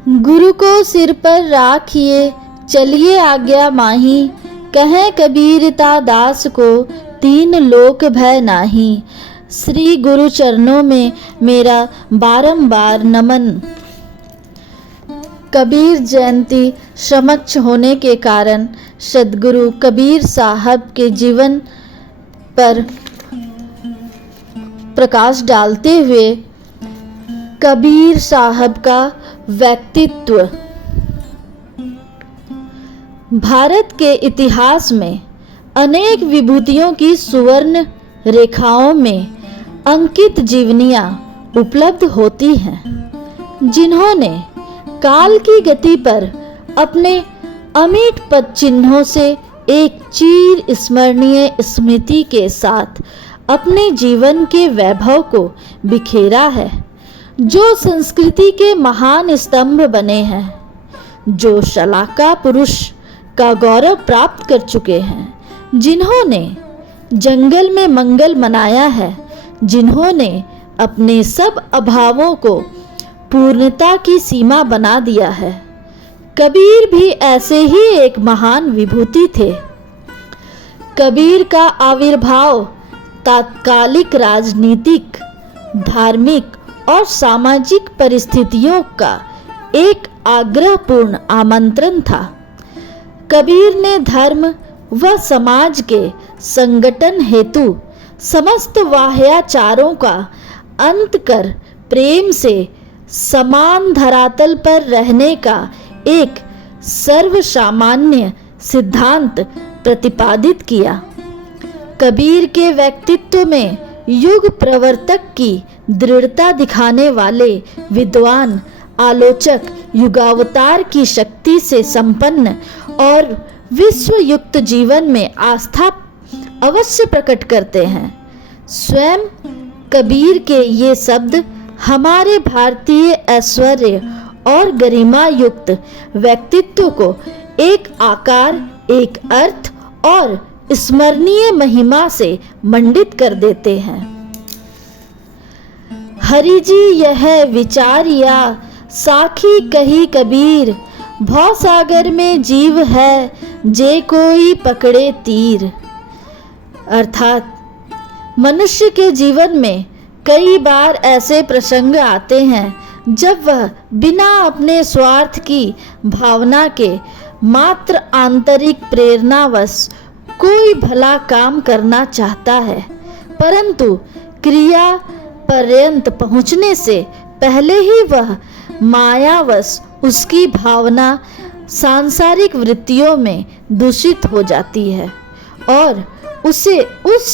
गुरु को सिर पर राखिए चलिए आज्ञा माही, कहें कबीरता दास को तीन लोक भय नाही। श्री गुरु चरणों में मेरा बारंबार नमन। कबीर जयंती समक्ष होने के कारण सद्गुरु कबीर साहब के जीवन पर प्रकाश डालते हुए कबीर साहब का व्यक्तित्व भारत के इतिहास में अनेक विभूतियों की सुवर्ण रेखाओं में अंकित जीवनियां उपलब्ध होती हैं, जिन्होंने काल की गति पर अपने अमिट पद चिन्हों से एक चिर स्मरणीय स्मृति के साथ अपने जीवन के वैभव को बिखेरा है, जो संस्कृति के महान स्तंभ बने हैं, जो शलाका पुरुष का गौरव प्राप्त कर चुके हैं, जिन्होंने जंगल में मंगल मनाया है, जिन्होंने अपने सब अभावों को पूर्णता की सीमा बना दिया है। कबीर भी ऐसे ही एक महान विभूति थे। कबीर का आविर्भाव तात्कालिक राजनीतिक, धार्मिक और सामाजिक परिस्थितियों का एक आग्रहपूर्ण आमंत्रण था। कबीर ने धर्म व समाज के संगठन हेतु समस्त वाह्याचारों का अंत कर प्रेम से समान धरातल पर रहने का एक सर्वसामान्य सिद्धांत प्रतिपादित किया। कबीर के व्यक्तित्व में युग प्रवर्तक की दृढ़ता दिखाने वाले विद्वान आलोचक युगावतार की शक्ति से संपन्न और विश्वयुक्त जीवन में आस्था अवश्य प्रकट करते हैं। स्वयं कबीर के ये शब्द हमारे भारतीय ऐश्वर्य और गरिमा युक्त व्यक्तित्व को एक आकार, एक अर्थ और स्मरणीय महिमा से मंडित कर देते हैं। हरि जी यह विचारिया साखी कही कबीर, भव सागर में जीव है जे कोई पकड़े तीर। अर्थात मनुष्य के जीवन में कई बार ऐसे प्रसंग आते हैं जब वह बिना अपने स्वार्थ की भावना के मात्र आंतरिक प्रेरणावश कोई भला काम करना चाहता है, परंतु क्रिया पर्यंत पहुंचने से पहले ही वह मायावश उसकी भावना सांसारिक वृत्तियों में दूषित हो जाती है और उसे उस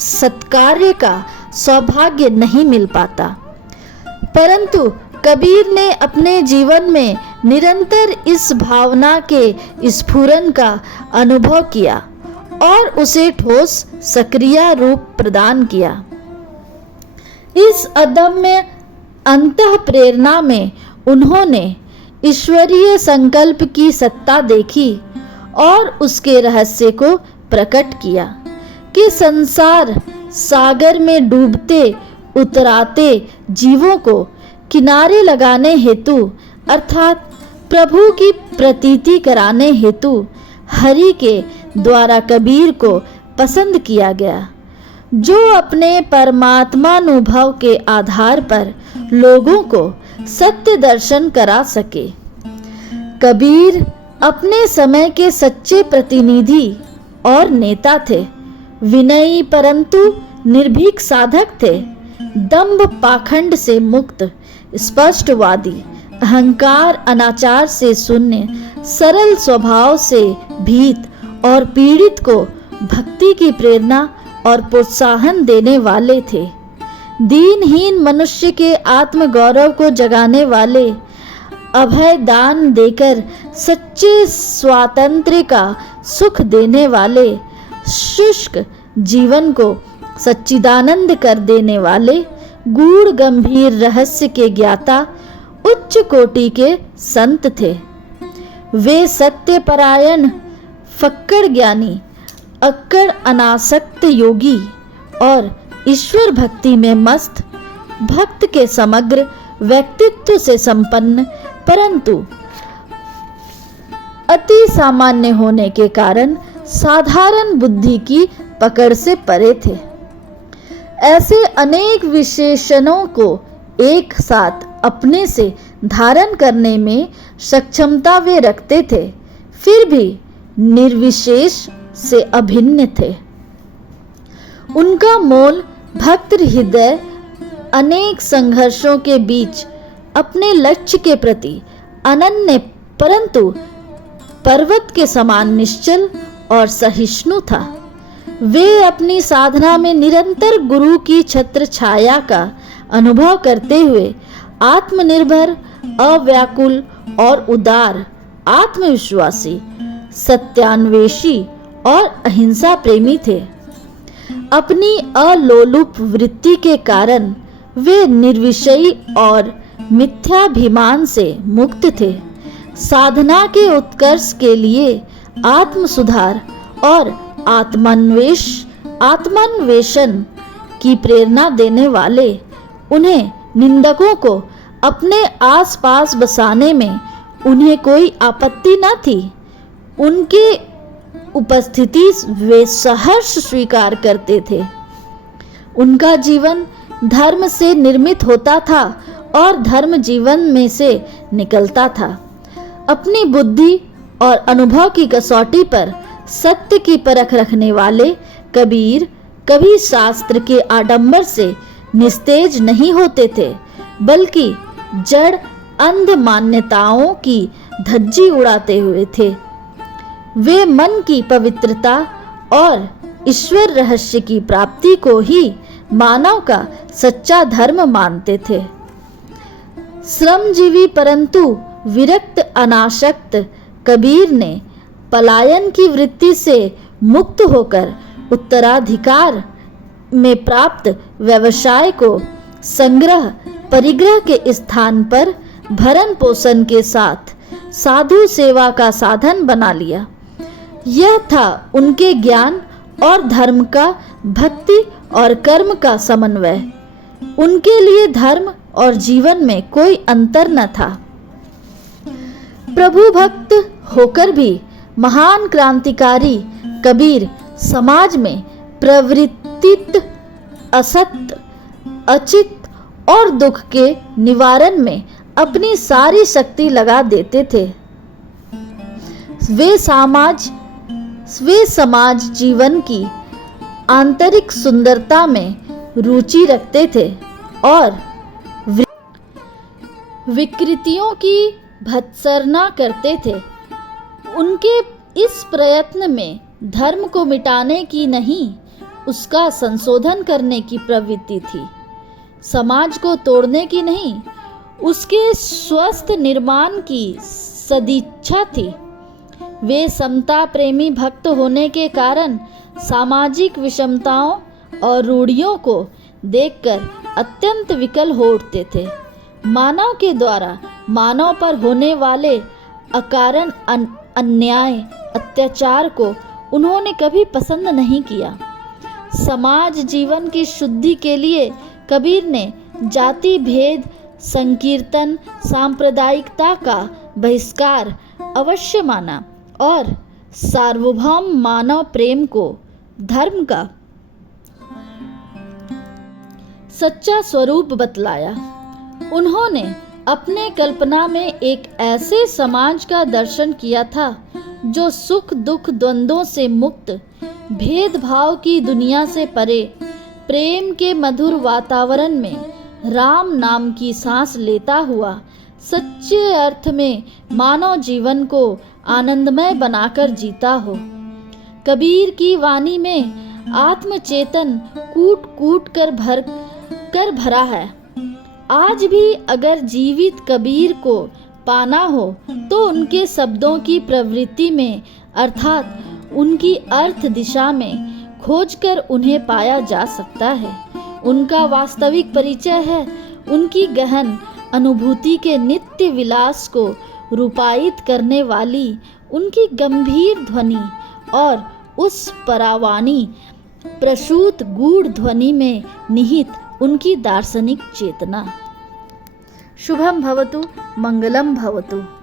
सत्कार्य का सौभाग्य नहीं मिल पाता। परंतु कबीर ने अपने जीवन में निरंतर इस भावना के स्फुरन का अनुभव किया और उसे ठोस सक्रिय रूप प्रदान किया। इस अदम्य अंतः प्रेरणा में उन्होंने ईश्वरीय संकल्प की सत्ता देखी और उसके रहस्य को प्रकट किया कि संसार सागर में डूबते उतराते जीवों को किनारे लगाने हेतु अर्थात प्रभु की प्रतीति कराने हेतु हरि के द्वारा कबीर को पसंद किया गया, जो अपने परमात्मानुभव के आधार पर लोगों को सत्य दर्शन करा सके। कबीर अपने समय के सच्चे प्रतिनिधि और नेता थे, विनयी परंतु निर्भीक साधक थे, दंभ पाखंड से मुक्त, स्पष्टवादी, अहंकार अनाचार से शून्य, सरल स्वभाव से भीत और पीड़ित को भक्ति की प्रेरणा और प्रोत्साहन देने वाले थे। दीनहीन मनुष्य के आत्मगौरव को जगाने वाले, अभय दान देकर सच्चे स्वातंत्र्य का सुख देने वाले, शुष्क जीवन को सच्चिदानंद कर देने वाले, गूढ़ गंभीर रहस्य के ज्ञाता उच्च कोटि के संत थे। वे सत्य परायण, फक्कड़ ज्ञानी, अक्कड़ अनासक्त योगी और ईश्वर भक्ति में मस्त, भक्त के समग्र व्यक्तित्व से संपन्न परंतु अति सामान्य होने के कारण साधारण बुद्धि की पकड़ से परे थे। ऐसे अनेक विशेषणों को एक साथ अपने से धारण करने में सक्षमता वे रखते थे, फिर भी निर्विशेष से अभिन्न थे। उनका मूल भक्त हृदय अनेक संघर्षों के बीच अपने लक्ष्य के प्रति अनन्य परंतु पर्वत के समान निश्चल और सहिष्णु था। वे अपनी साधना में निरंतर गुरु की छत्र छाया का अनुभव करते हुए आत्मनिर्भर, अव्याकुल और उदार, आत्मविश्वासी, सत्यान्वेषी और अहिंसा प्रेमी थे। अपनी अलोलुप वृत्ति के कारण वे निर्विषयी और मिथ्याभिमान से मुक्त थे। साधना के उत्कर्ष के लिए आत्म सुधार और आत्मान्वेषण की प्रेरणा देने वाले उन्हें निंदकों को अपने आसपास बसाने में उन्हें कोई आपत्ति न थी। उनकी उपस्थिति वे सहर्ष स्वीकार करते थे। उनका जीवन धर्म से निर्मित होता था और धर्म जीवन में से निकलता था। अपनी बुद्धि और अनुभव की कसौटी पर सत्य की परख रखने वाले कबीर कभी शास्त्र के आडंबर से निस्तेज नहीं होते थे, बल्कि जड़ अंध मान्यताओं की धज्जी उड़ाते हुए थे। वे मन की पवित्रता और ईश्वर रहस्य की प्राप्ति को ही मानव का सच्चा धर्म मानते थे। श्रमजीवी परंतु विरक्त अनासक्त कबीर ने पलायन की वृत्ति से मुक्त होकर उत्तराधिकार में प्राप्त व्यवसाय को संग्रह परिग्रह के स्थान पर भरण पोषण के साथ साधु सेवा का साधन बना लिया। यह था उनके ज्ञान और धर्म का, भक्ति और कर्म का समन्वय। उनके लिए धर्म और जीवन में कोई अंतर न था। प्रभु भक्त होकर भी महान क्रांतिकारी कबीर समाज में प्रवृत्तित असत्य, अचित और दुख के निवारण में अपनी सारी शक्ति लगा देते थे। वे समाज जीवन की आंतरिक सुंदरता में रुचि रखते थे और विकृतियों की भत्सना करते थे। उनके इस प्रयत्न में धर्म को मिटाने की नहीं, उसका संशोधन करने की प्रवृत्ति थी। समाज को तोड़ने की नहीं, उसके स्वस्थ निर्माण की सदिच्छा थी। वे समता प्रेमी भक्त होने के कारण सामाजिक विषमताओं और रूढ़ियों को देखकर अत्यंत विकल हो उठते थे। मानव के द्वारा मानव पर होने वाले अकारण अन्याय, अत्याचार को उन्होंने कभी पसंद नहीं किया। समाज जीवन की शुद्धि के लिए कबीर ने जाति भेद, संकीर्तन, सांप्रदायिकता का बहिष्कार अवश्य माना और सार्वभौम मानव प्रेम को धर्म का सच्चा स्वरूप बतलाया। उन्होंने अपने कल्पना में एक ऐसे समाज का दर्शन किया था जो सुख दुख द्वंद्वों से मुक्त, भेदभाव की दुनिया से परे, प्रेम के मधुर वातावरण में राम नाम की सांस लेता हुआ सच्चे अर्थ में मानव जीवन को आनंदमय बनाकर जीता हो। कबीर की वाणी में आत्मचेतन कूट कूट कर भरा है। आज भी अगर जीवित कबीर को पाना हो तो उनके शब्दों की प्रवृत्ति में अर्थात उनकी अर्थ दिशा में खोजकर उन्हें पाया जा सकता है। उनका वास्तविक परिचय है उनकी गहन अनुभूति के नित्य विलास को रूपायित करने वाली उनकी गंभीर ध्वनि और उस परावानी प्रसूत गूढ़ ध्वनि में निहित उनकी दार्शनिक चेतना। शुभम भवतु, मंगलम भवतु।